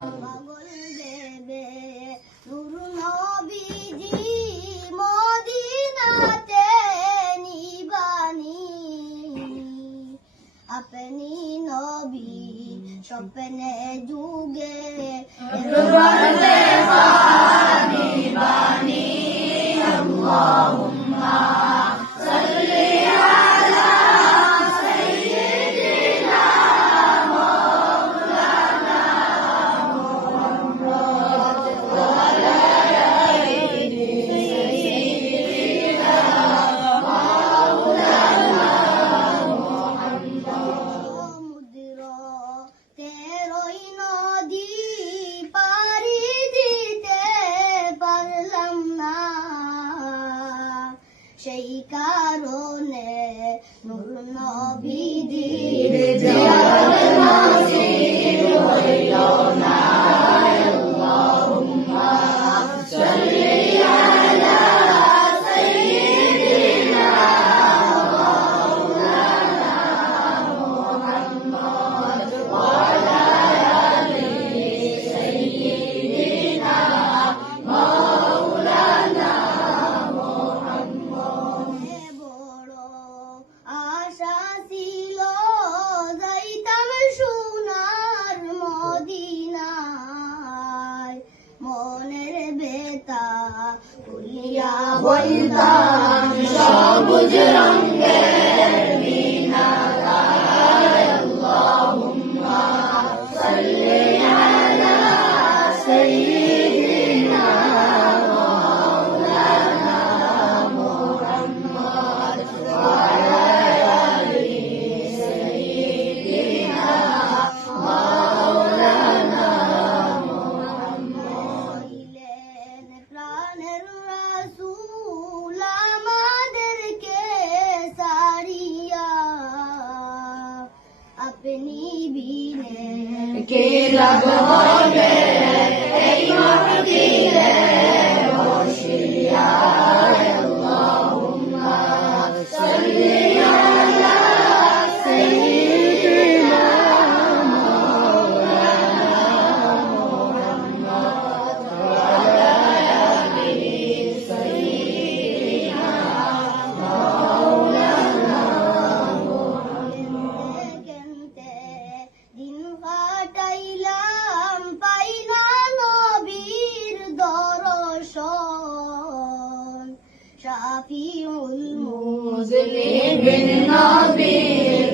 পাগল দেবে নূর নবীজি মদিনাতে নিবানি আপনি নবী স্বপ্নে যুগে নিবানি আল্লাহুম্মা সাল্লি আলা সাইয়্যিদিনা মাওলানা মুহাম্মদ ওয়া আলা আলি সাইয়্যিদিনা মাওলানা মুহাম্মদ সমুদ্র তেরোই নদী পাড়ি দিতে পারলাম না সেই কারণে নূর নবীজির জিয়ারত নসিব হইল না আল্লাহুম্মা সাল্লি আলা সাইয়্যিদিনা মাওলানা মুহাম্মদ ওয়া আলা আলি সাইয়্যিদিনা মাওলানা বড় আশা ছিল যাইতাম সোনার মদিনায় মনের বেতা খুলিয়া বলতাম সবুজ রঙের মিনারায় আল্লাহুম্মা সাল্লি আলা সাইয়্যিদিনা মাওলানা মুহাম্মদ ওয়া আলা আলি সাইয়্যিদিনা মাওলানা মুহাম্মদ ছিলেন প্রাণের রাসূল আমাদেরকে ছাড়িয়া আপনি বিনে কে লাগবে এই মাটিতে বসিয়া আল্লাহুম্মা সাল্লি আলা সাইয়্যিদিনা মাওলানা মুহাম্মদ ওয়া আলা আলি সাইয়্যিদিনা মাওলানা মুহাম্মদ কেনতে দিন কাটাইলাম পাইনা নবীর দর্শন শাফিউল মুজলিমিন নবীর